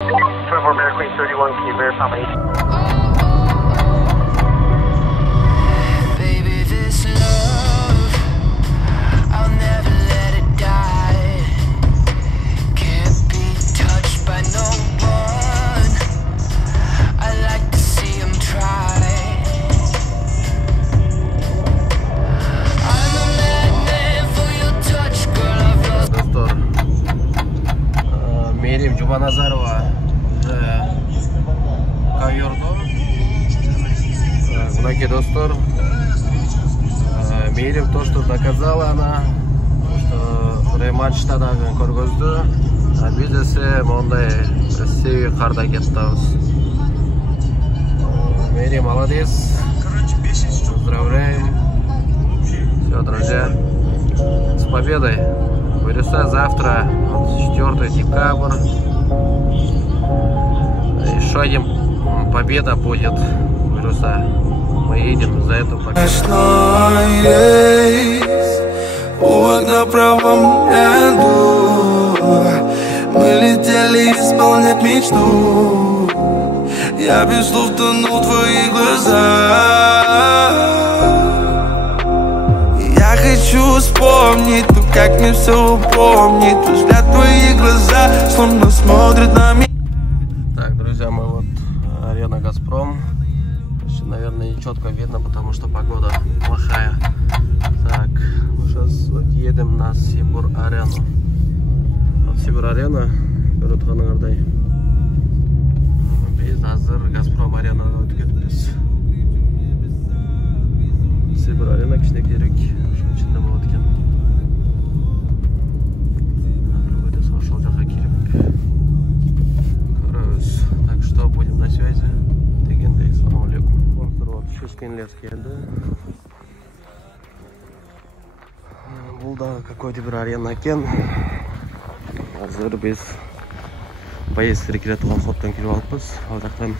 24 Bear Queen 31, can you verify my age? Baby, this love, I'll never let it die. Can't be touched by no one. I like to see him try. I'm a madman for your touch, girl. I've lost. Dostlar, Meryem Jumanazarova ковёрду. Мынакей достор, Meryem то, что доказала она, что рематчта да көргөздү. Биз эсе мондай Россия карда кеттабыз. Meryem молодец. Поздравляем. Все, друзья, с победой. Вырюса завтра, 4 декабря. Еще один победа будет. Вырюса. Мы едем за эту победу. У окна правом ряду мы летели исполнять мечту. Я без слов тонул в твоих глазах. Я хочу вспомнить, но как мне все упомнить. Взгляд в твои глаза, словно смотрит на меня. Так, друзья, мы вот арена Газпром. Наверное, не четко видно, потому что погода плохая. Так, мы сейчас вот едем на Сибур-арену. Вот Сибур-арена, Бюротханардай. Biz hazır Газпром-аренаga o'tib ketibmiz. Sibur-arena kichikroq, shuning ichida bo'layotgan. Hozir ошол жакка kirib ko'ramiz. Так что будем на связи. Дегендей, салам алейкум. Вот Шишкин лес келди. Бул да какой-то бир арена экен. Азыр биз поездка кире турган хоттон кирип алыппыз. Ал жактан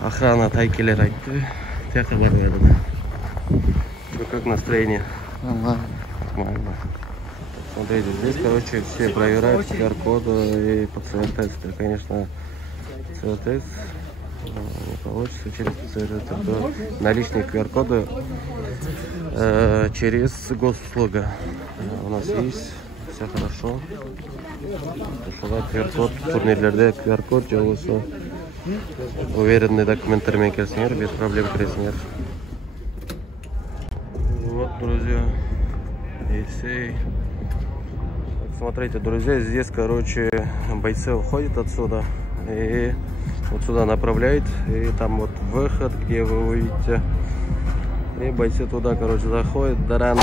охрана тайкелер айтты. Тияка барып атат. Как настроение? Нормально. Смотрите, здесь, короче, все проверяют QR-коды и ПЦР-тесты. Конечно, ПЦР-тест не получится через ПЦР-тест. Наличные QR-коды через госуслуга. У нас есть, все хорошо. QR-код, турнирлерде QR-код, жолусу. Уверенный документармен келсеңер, без проблем киресиңер. Вот, друзья, Елисей. Смотрите, друзья, здесь, короче, бойцы уходят отсюда и вот сюда направляют, и там вот выход, где вы увидите, и бойцы туда, короче, заходят, даран,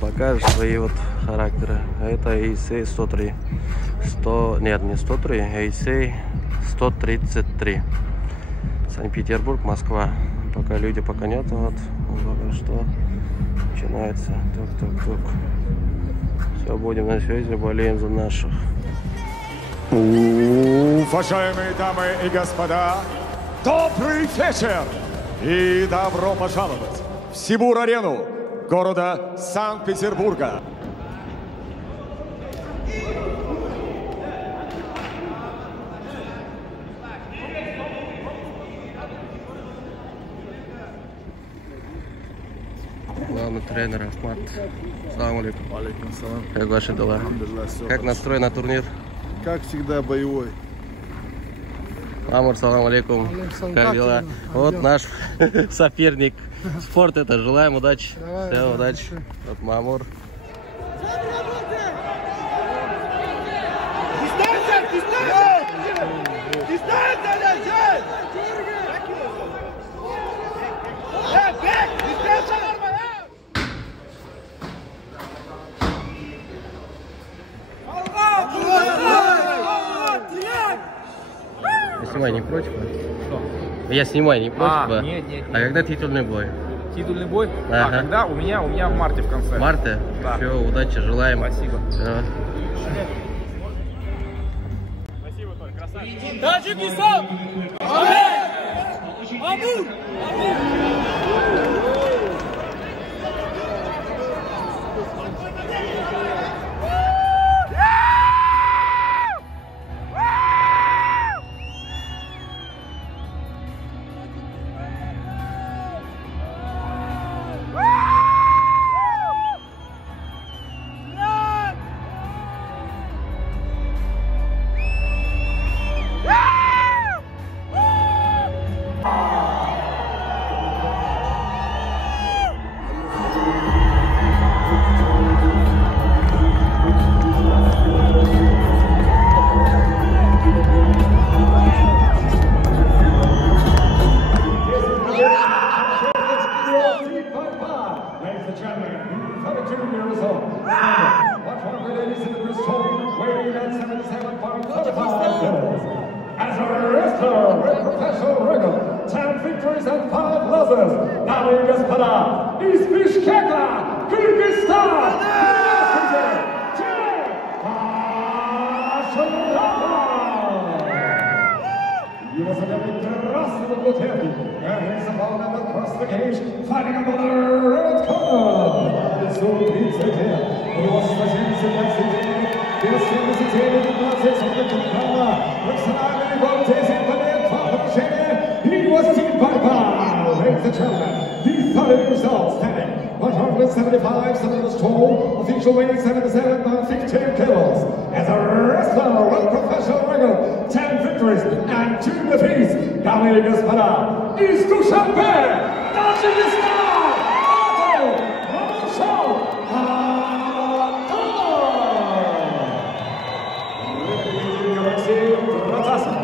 покажут свои вот характеры. А это Елисей 103. Нет, не 103, Елисей 133. Санкт-Петербург, Москва. Пока люди пока нет, вот что начинается. Тук. Все, будем на связи, болеем за наших. Уважаемые дамы и господа, добрый вечер и добро пожаловать в Сибур-арену города Санкт-Петербурга. Главный тренер Ахмат. Салам алейкум. Алейкум салам. Как ваши дела? Как настрой на турнир? Как всегда, боевой. Мамур, салам алейкум. Как дела? Вот наш соперник. Спорт это. Желаем удачи. Все, удачи. Вот Мамур. Снимай, не против? Что? Я снимаю, не против? Нет. А когда титульный бой? Титульный бой? Ага. Когда? У меня в марте в конце. В марте? Да. Все, удачи, желаем. Спасибо. Все. Спасибо, Толь, красавчик. Таджикистан! Амур! kilos. As a wrestler with professional record, 10 victories and 5 losses, Дамы и господа, из Бишкека, Кыргызстан, Его соперник красного Гутерки, and his opponent across the cage, fighting under the red corner. Лицо 30 лет, у него 175 сантиметров, вес 79-15 килограмма, профессиональный рекорд 10 побед, 2 поражения и 20 борьба. Ladies and gentlemen, the following results standing 175 centimeters tall, official weight 77 and 15 kilos. As a wrestler with professional record, 10 victories and 2 defeats, дамы и господа, из Душанбе, Таджикистан, Ату Рамушов Алексей Протасов.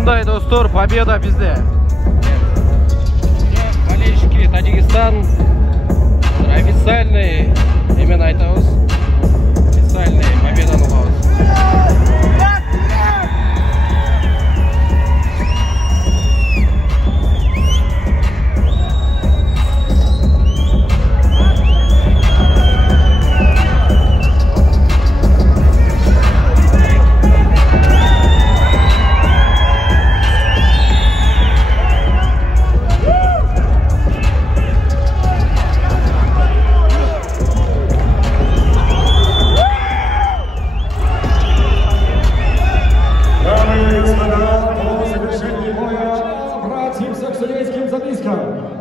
Ушундай достор, победа бізде. Болельщики Таджикистан официальный именно айтабыз. Официальный победаны алабыз.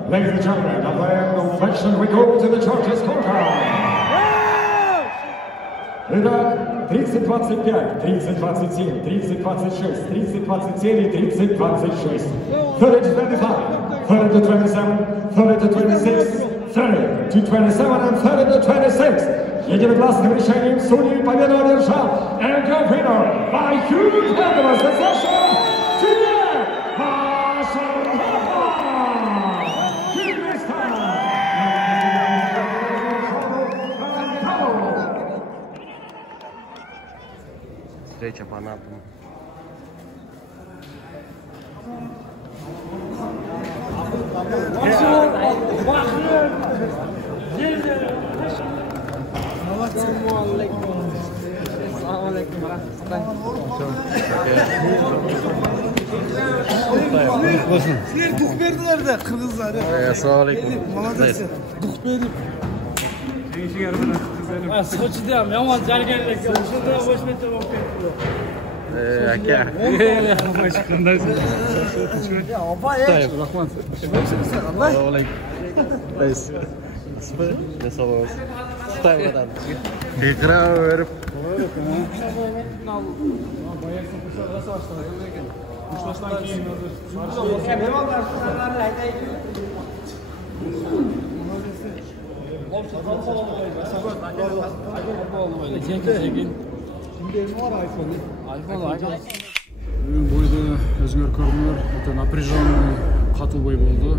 Ladies and gentlemen, of the inflection we go to the judges' scorecard. Итак, 30-25, 30-27, 30-26, 30-27 и 30-26. 30-25, 30-27, 30-26, 30-27 and 30-26. Единогласным решением судей победу одержал and the winner by huge unanimous decision, Тимур Машарапов. Встреча по НАТО. Sizler duh verdiler de Kırgızlar. Assalamu alaikum. Молодец. Duh verip. Soçidam, yaman jargerlik. Soçida boşmete болып кетті. Aka. Ne sabahız? Staymadan. Ekran verip. Бойды өзгөр көрдүңөр, өтө напряженный, катуу бой болду.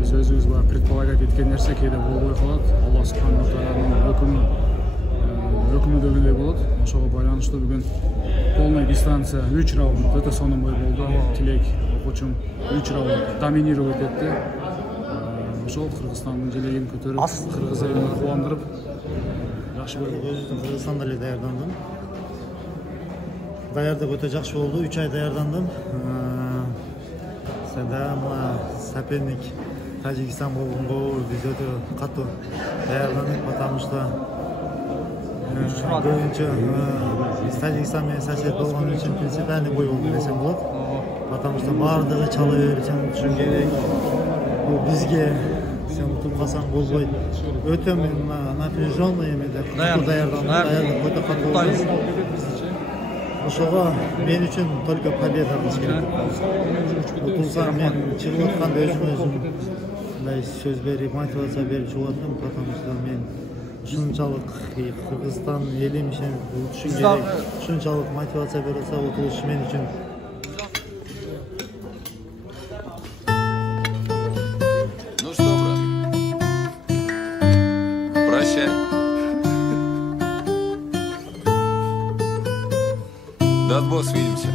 Биз өзүбүз баягы предполагать эткен нерсе кээде болбой калат. Алла субхана тааlanын өкүмү дегендей болот. Ошого байланыштуу бүгүн полный дистанция 3 раунд өтө сонун бой болду. Тилек окуучум 3 раунд доминировать этти. Ошол Кыргызстандын желегин көтөрүп, кыргыз элин кубандырып, жакшы бой болду. Өзүм Кыргызстанда эле даярдандым. Даярдык өтө жакшы болду. 3 ай даярдандым. Мына соперник Тажикистан болгонго биз өтө катуу даярдандык, потому что көбүнчө биз Тажикистан менен сосед болгон үчүн принципиальный бой болду десем болот. Потому что баардыгы чала берип, сен утушуң керек. Бул бизге сен утуп калсаң болбойт. Өтө мен напряженный эмеде катуу даярдандым. Даярдык өтө катуу болду. Ошого мен үчүн только победа керек. Утулсам мен чыгып атканда өзүм мындай сөз берип, мотивация берип чыгып аттым, потому что мен ушунчалык Кыргызстан эли менен утушум керек. Ушунчалык мотивация берип атса, утулуш мен үчүн. Ну что, брат? Прощай. Да, босс, видимся.